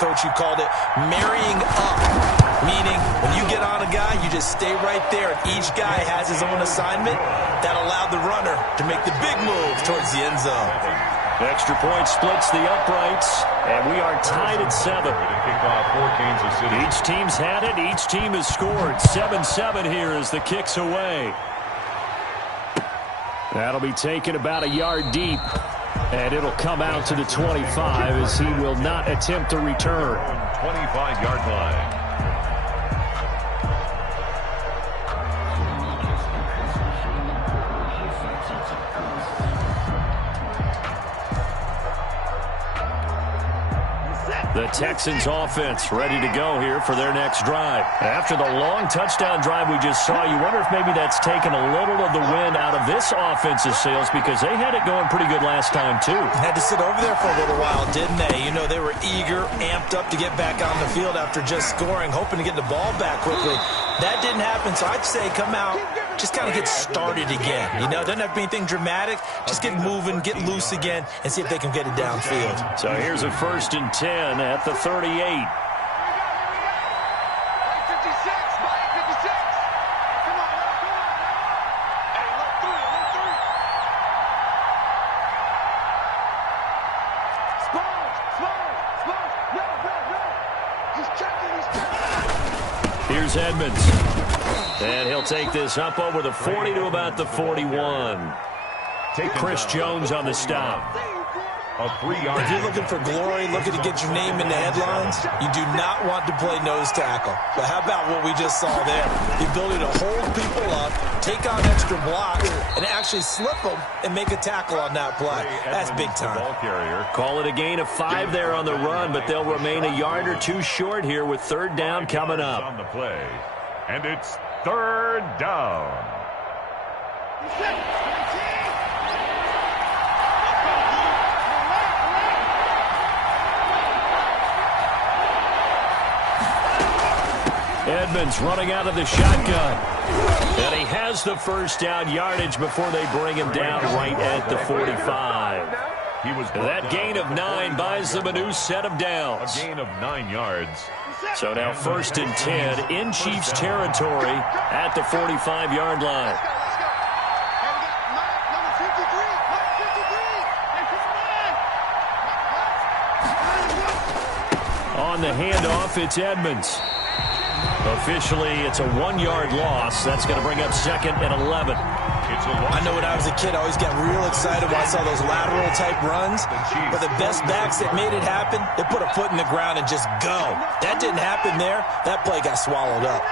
Coach, you called it marrying up, meaning when you get on a guy, you just stay right there. Each guy has his own assignment. That allowed the runner to make the big move towards the end zone. Extra point splits the uprights, and we are tied at 7. Each team's had it. Each team has scored. 7-7 here as the kick's away. That'll be taken about a yard deep. And it'll come out to the 25 as he will not attempt to return. 25-yard line. The Texans offense ready to go here for their next drive. After the long touchdown drive we just saw, you wonder if maybe that's taken a little of the wind out of this offense's sails because they had it going pretty good last time too. Had to sit over there for a little while, didn't they? You know, they were eager, amped up to get back on the field after just scoring, hoping to get the ball back quickly. That didn't happen, so I'd say come out, just kind of get started again. You know, doesn't have to be anything dramatic. Just get moving, get loose again, and see if they can get it downfield. So here's a 1st and 10 at the 38. Here's Edmonds. And he'll take this up over the 40 to about the 41. Chris Jones on the stop. If you're looking for glory, looking to get your name in the headlines, you do not want to play nose tackle. But how about what we just saw there? The ability to hold people up, take on extra blocks, and actually slip them and make a tackle on that play. That's big time. Call it a gain of 5 there on the run, but they'll remain a yard or 2 short here with 3rd down coming up. On the play, and it's 3rd down. Edmonds running out of the shotgun. And he has the 1st down yardage before they bring him down right at the 45. That gain of 9 buys them a new set of downs. A gain of 9 yards. So now 1st and 10 in Chiefs territory at the 45-yard line. On the handoff, it's Edmonds. Officially, it's a 1-yard loss. That's going to bring up 2nd and 11. I know when I was a kid, I always got real excited when I saw those lateral-type runs. But the best backs that made it happen, they put a foot in the ground and just go. That didn't happen there. That play got swallowed up.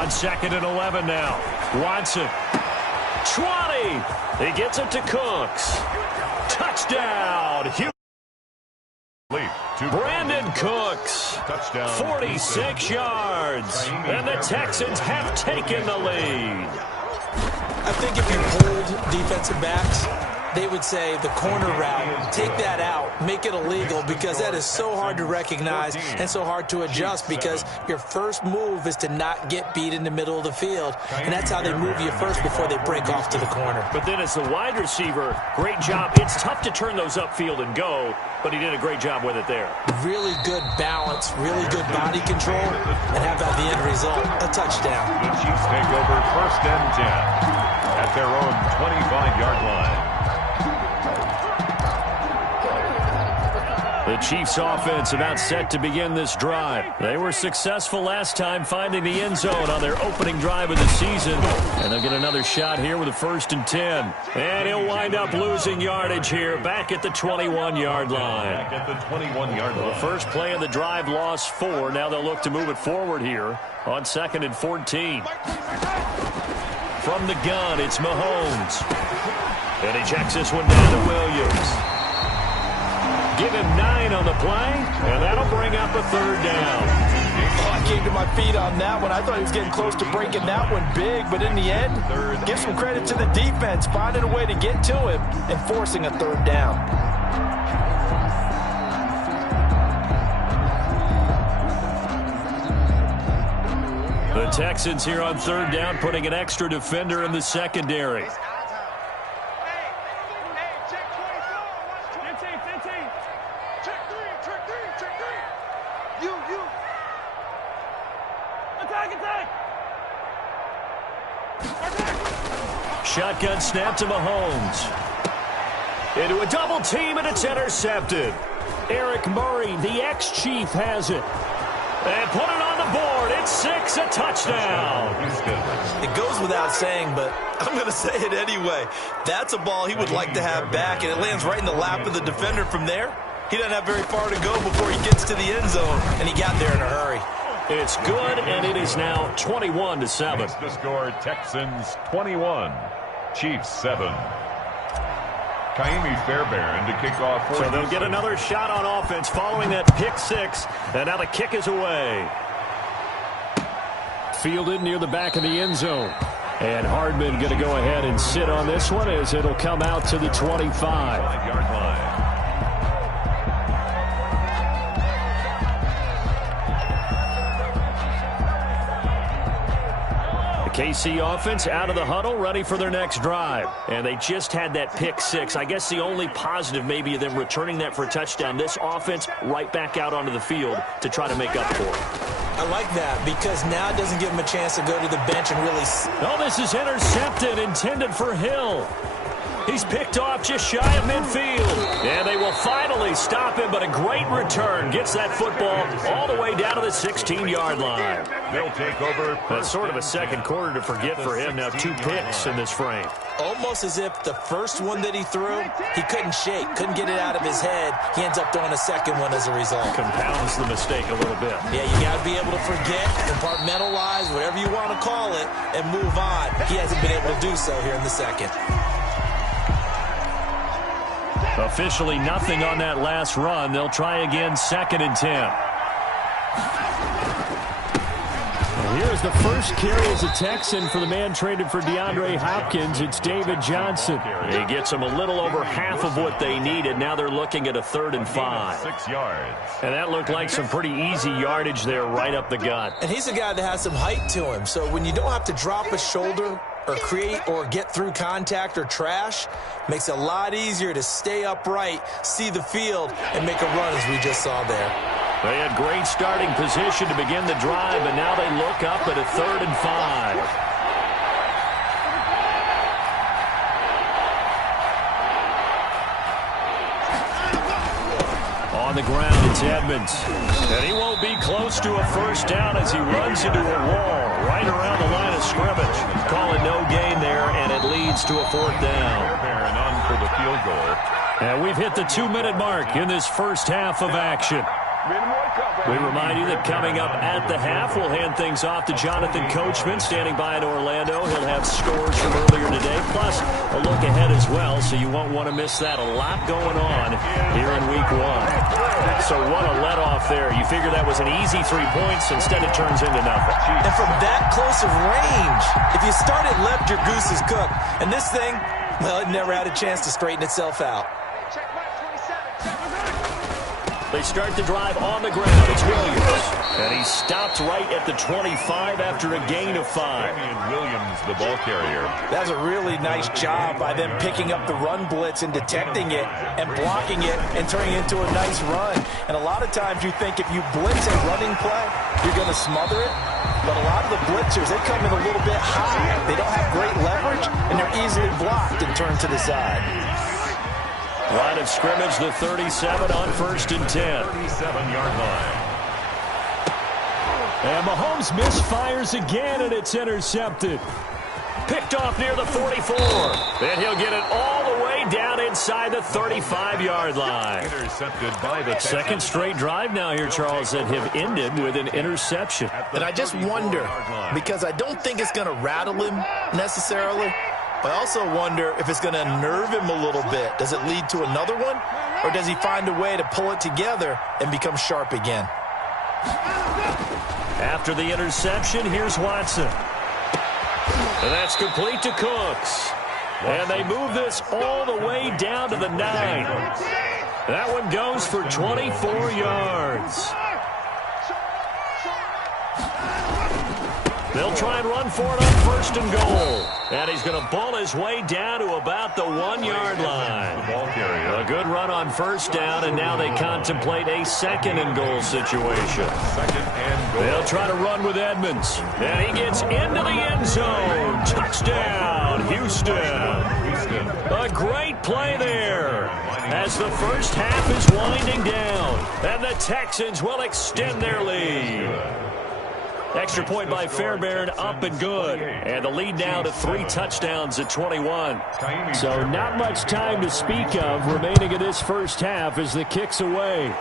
On 2nd and 11 now. Watson. 20. He gets it to Cooks. Touchdown. Brandon Cooks. 46 yards. And the Texans have taken the lead. I think if you pulled defensive backs, they would say the corner route, take that out, make it illegal, because that is so hard to recognize and so hard to adjust, because your first move is to not get beat in the middle of the field, and that's how they move you first before they break off to the corner. But then as the wide receiver, great job. It's tough to turn those upfield and go, but he did a great job with it there. Really good balance, really good body control, and how about the end result? A touchdown. The Chiefs take over 1st and 10 at their own 25-yard line. The Chiefs offense about set to begin this drive. They were successful last time finding the end zone on their opening drive of the season. And they'll get another shot here with a 1st and 10. And he'll wind up losing yardage here back at the 21-yard line. Back at the 21-yard line. The first play of the drive lost 4. Now they'll look to move it forward here on 2nd and 14. From the gun, it's Mahomes. And he checks this one down to Williams. Give him 9 on the play, and that'll bring up a 3rd down. Oh, I came to my feet on that one. I thought he was getting close to breaking that one big, but in the end, give some credit to the defense, finding a way to get to him and forcing a 3rd down. The Texans here on third down, putting an extra defender in the secondary. Shotgun snap to Mahomes. Into a double team, and it's intercepted. Eric Murray, the ex-Chief, has it. And put it on the board. It's 6, a touchdown. It goes without saying, but I'm going to say it anyway. That's a ball he would like to have back, and it lands right in the lap of the defender from there. He doesn't have very far to go before he gets to the end zone, and he got there in a hurry. It's good, and it is now 21-7. That's the score, Texans 21, Chiefs 7. Kaimi Fairbairn to kick off. So they'll get another shot on offense following that pick 6, and now the kick is away. Fielded near the back of the end zone. And Hardman going to go ahead and sit on this one as it'll come out to the 25-yard line. KC offense out of the huddle, ready for their next drive. And they just had that pick 6. I guess the only positive maybe of them returning that for a touchdown. This offense right back out onto the field to try to make up for it. I like that because now it doesn't give him a chance to go to the bench and really... Oh, this is intercepted, intended for Hill. He's picked off just shy of midfield. And they will finally stop him, but a great return. Gets that football all the way down to the 16-yard line. They'll take over. That's sort of a second quarter to forget for him. Now 2 picks in this frame. Almost as if the first one that he threw, he couldn't shake, couldn't get it out of his head. He ends up throwing a second one as a result. Compounds the mistake a little bit. Yeah, you got to be able to forget, compartmentalize, whatever you want to call it, and move on. He hasn't been able to do so here in the second. Officially nothing on that last run. They'll try again, 2nd and 10. And here's the first carry as a Texan for the man traded for DeAndre Hopkins. It's David Johnson. He gets them a little over half of what they needed. Now they're looking at a 3rd and 5. 6 yards. And that looked like some pretty easy yardage there right up the gut. And he's a guy that has some height to him. So when you don't have to drop a shoulder or create or get through contact or trash, makes it a lot easier to stay upright, see the field, and make a run as we just saw there. They had great starting position to begin the drive, and now they look up at a 3rd and 5. On the ground, it's Edmonds. And he won't be close to a first down as he runs into a wall right around the line of scrimmage. Call it no gain there, and it leads to a 4th down. Fairbairn on for the field goal. And we've hit the 2-minute mark in this first half of action. We remind you that coming up at the half, we'll hand things off to Jonathan Coachman, standing by in Orlando. He'll have scores from earlier today, plus a look ahead as well, so you won't want to miss that. A lot going on here in Week 1. So what a let-off there. You figure that was an easy 3 points. Instead, it turns into nothing. And from that close of range, if you start it left, your goose is cooked. And this thing, well, it never had a chance to straighten itself out. They start the drive on the ground. It's Williams. And he stopped right at the 25 after a gain of 5. Williams, the ball carrier. That's a really nice job by them picking up the run blitz and detecting it and blocking it and turning it into a nice run. And a lot of times you think if you blitz a running play, you're going to smother it. But a lot of the blitzers, they come in a little bit high. They don't have great leverage, and they're easily blocked and turned to the side. Line of scrimmage, the 37 on 1st and 10. 37-yard line. And Mahomes misfires again, and it's intercepted. Picked off near the 44. And he'll get it all the way down inside the 35-yard line. Intercepted by the Second straight drive now here, Charles, that have ended with an interception. And I just wonder, because I don't think it's going to rattle him necessarily, but I also wonder if it's going to unnerve him a little bit. Does it lead to another one? Or does he find a way to pull it together and become sharp again? After the interception, here's Watson. And that's complete to Cooks. And they move this all the way down to the 9. That one goes for 24 yards. They'll try and run for it on first and goal. And he's going to ball his way down to about the 1-yard line. A good run on first down, and now they contemplate a second and goal situation. They'll try to run with Edmonds. And he gets into the end zone. Touchdown, Houston. A great play there as the first half is winding down. And the Texans will extend their lead. Extra point by Fairbairn, up and good. And the lead now to 3 touchdowns at 21. So not much time to speak of remaining in this first half as the kick's away.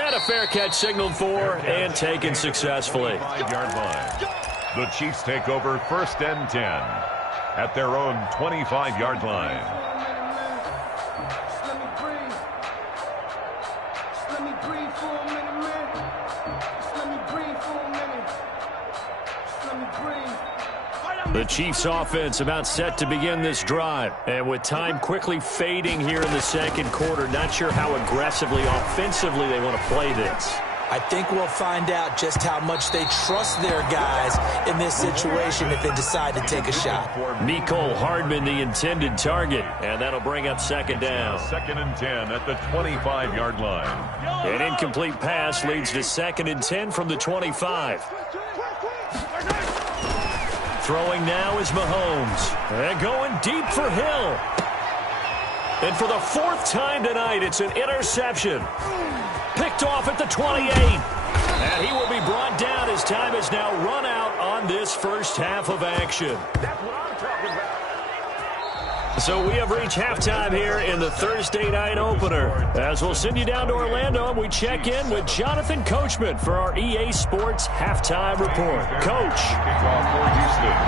And a fair catch signaled for and taken successfully. 5-yard line. The Chiefs take over first and 10 at their own 25-yard line. The Chiefs offense about set to begin this drive. And with time quickly fading here in the second quarter, not sure how aggressively, offensively they want to play this. I think we'll find out just how much they trust their guys in this situation if they decide to take a shot. Mecole Hardman, the intended target, and that'll bring up second down. Second and 10 at the 25-yard line. An incomplete pass leads to second and 10 from the 25. Throwing now is Mahomes. And going deep for Hill. And for the 4th time tonight, it's an interception. Picked off at the 28. And he will be brought down as time has now run out on this first half of action. That's what I'm talking about. So we have reached halftime here in the Thursday night opener. As we'll send you down to Orlando, and we check in with Jonathan Coachman for our EA Sports Halftime Report. Coach,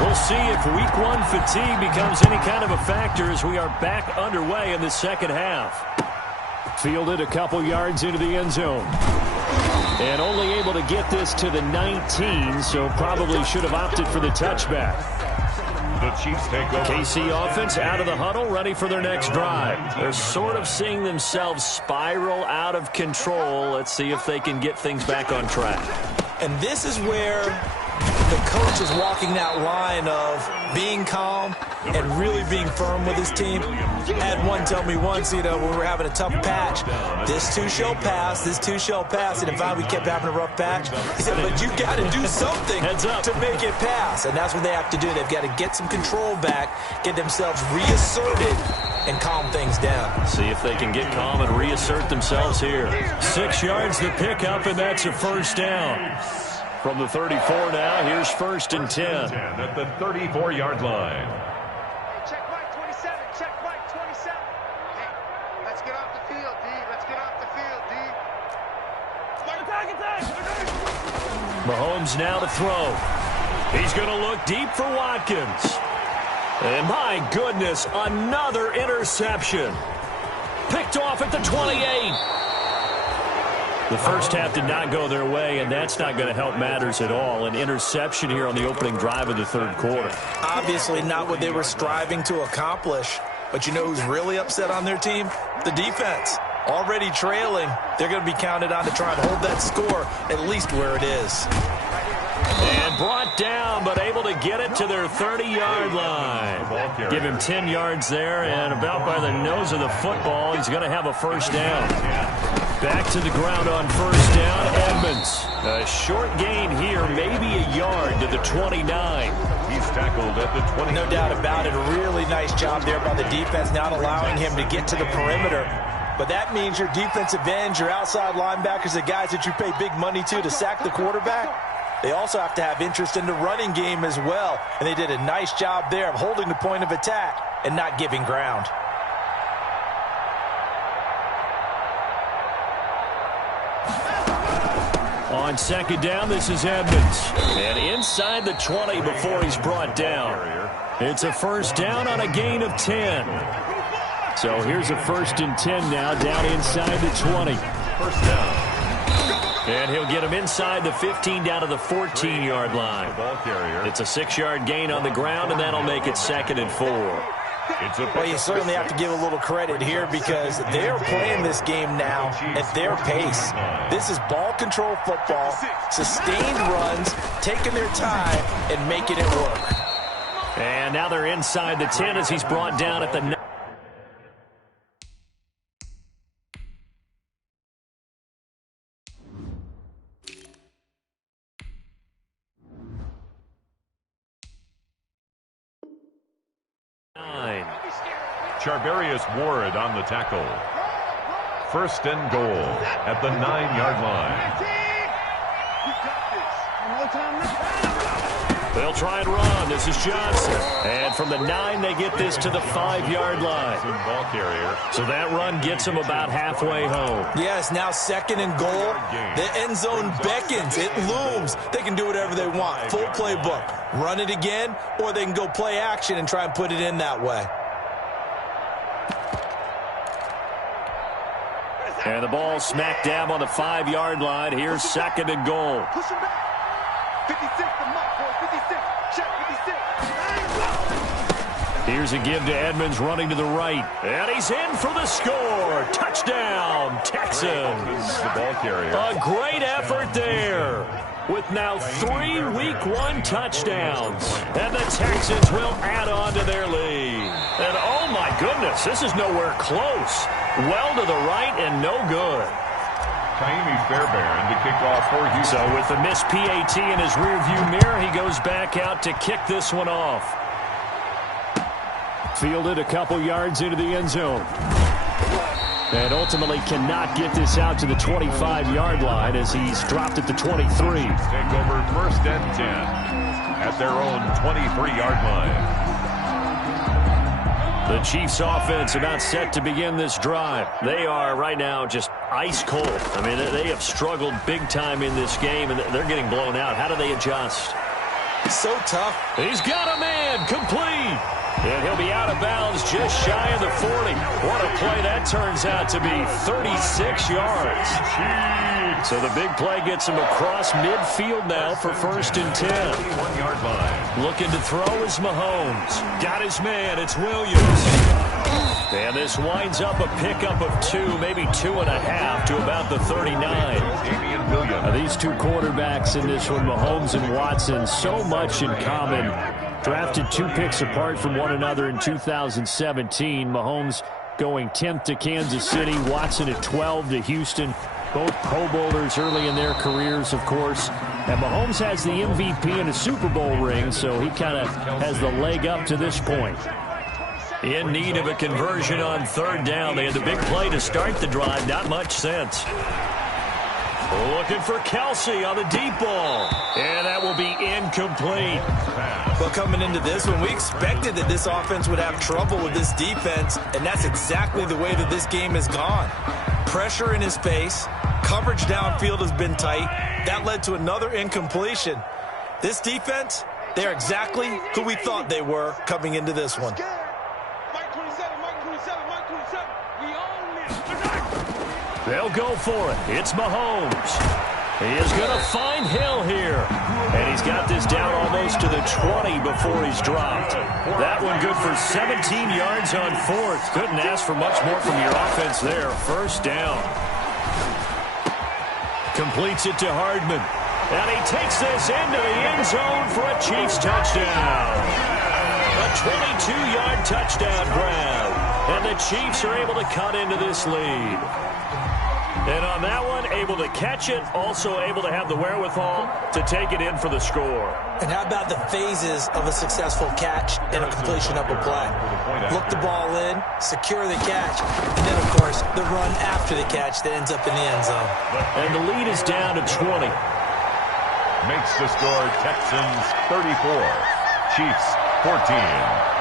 we'll see if Week 1 fatigue becomes any kind of a factor as we are back underway in the second half. Fielded a couple yards into the end zone. And only able to get this to the 19, so probably should have opted for the touchback. The Chiefs take over. KC offense out of the huddle, ready for their next drive. They're sort of seeing themselves spiral out of control. Let's see if they can get things back on track. And this is where the coach is walking that line of being calm and really being firm with his team. Had one tell me once, when we were having a tough patch, this too shall pass, this too shall pass. And in fact, we kept having a rough patch. He said, but you got to do something to make it pass. And that's what they have to do. They've got to get some control back, get themselves reasserted, and calm things down. See if they can get calm and reassert themselves here. 6 yards to pick up, and that's a first down. From the 34 now, here's first and 10. At the 34-yard line. Check right 27, check right 27. Hey, let's get off the field, D. Let's get off the field, D. Attack! Mahomes now to throw. He's going to look deep for Watkins. And my goodness, another interception. Picked off at the 28. The first half did not go their way, and that's not going to help matters at all. An interception here on the opening drive of the third quarter. Obviously not what they were striving to accomplish. But you know who's really upset on their team? The defense. Already trailing. They're going to be counted on to try and hold that score at least where it is. And brought down, but able to get it to their 30-yard line. Give him 10 yards there, and about by the nose of the football, he's going to have a first down. Back to the ground on first down, Edmonds. A short gain here, maybe a yard to the 29. He's tackled at the 20. No doubt about it. A really nice job there by the defense, not allowing him to get to the perimeter. But that means your defensive ends, your outside linebackers, the guys that you pay big money to sack the quarterback, they also have to have interest in the running game as well. And they did a nice job there of holding the point of attack and not giving ground. On second down, this is Edmonds. And inside the 20 before he's brought down. It's a first down on a gain of 10. So here's a first and 10 now, down inside the 20. First down. And he'll get him inside the 15 down to the 14-yard line. It's a 6-yard gain on the ground, and that'll make it second and 4. Well, you certainly have to give a little credit here because they're playing this game now at their pace. This is ball control football, sustained runs, taking their time, and making it work. And now they're inside the 10 as he's brought down at the 9. Charvarius Ward on the tackle. First and goal at the 9-yard line. They'll try and run. This is Johnson. And from the 9, they get this to the 5-yard line. Ball carrier. So that run gets them about halfway home. Yes, now second and goal. The end zone beckons. It looms. They can do whatever they want. Full playbook. Run it again, or they can go play action and try and put it in that way. And the ball smack dab on the 5-yard line. Here's second and goal. Push him back. 56 to Mike, boy. 56. Check 56. Here's a give to Edmonds running to the right. And he's in for the score. Touchdown, Texans. The ball carrier. A great effort there. With now 3 Week 1 touchdowns. And the Texans will add on to their lead. And oh my goodness, this is nowhere close. Well to the right and no good. Taimi Fairbairn to kick off for Houston. So with the missed PAT in his rearview mirror, he goes back out to kick this one off. Fielded a couple yards into the end zone. And ultimately cannot get this out to the 25-yard line as he's dropped at the 23. Take over first and 10 at their own 23-yard line. The Chiefs offense about set to begin this drive. They are right now just ice cold. I mean, they have struggled big time in this game, and they're getting blown out. How do they adjust? So tough. He's got a man, complete. And he'll be out of bounds just shy of the 40. What a play that turns out to be, 36 yards. So the big play gets him across midfield now for first and 10. 21-yard line. Looking to throw is Mahomes. Got his man, it's Williams. And this winds up a pickup of 2, maybe 2.5 to about the 39. Damian Williams. These two quarterbacks in this one, Mahomes and Watson, so much in common. Drafted 2 picks apart from one another in 2017. Mahomes going 10th to Kansas City, Watson at 12 to Houston. Both Pro Bowlers early in their careers, of course. And Mahomes has the MVP and a Super Bowl ring, so he kind of has the leg up to this point. In need of a conversion on third down. They had the big play to start the drive. Not much sense. Looking for Kelsey on the deep ball. And that will be incomplete. Well, coming into this one, we expected that this offense would have trouble with this defense, and that's exactly the way that this game has gone. Pressure in his face. Coverage downfield has been tight. That led to another incompletion. This defense, they're exactly who we thought they were coming into this one. They'll go for it. It's Mahomes. He is going to find Hill here. And he's got this down almost to the 20 before he's dropped. That one good for 17 yards on fourth. Couldn't ask for much more from your offense there. First down. Completes it to Hardman. And he takes this into the end zone for a Chiefs touchdown. A 22-yard touchdown grab. And the Chiefs are able to cut into this lead. And on that one, able to catch it, also able to have the wherewithal to take it in for the score. And how about the phases of a successful catch and a completion of a play? Look the ball in, secure the catch, and then, of course, the run after the catch that ends up in the end zone. And the lead is down to 20. Makes the score Texans 34, Chiefs 14.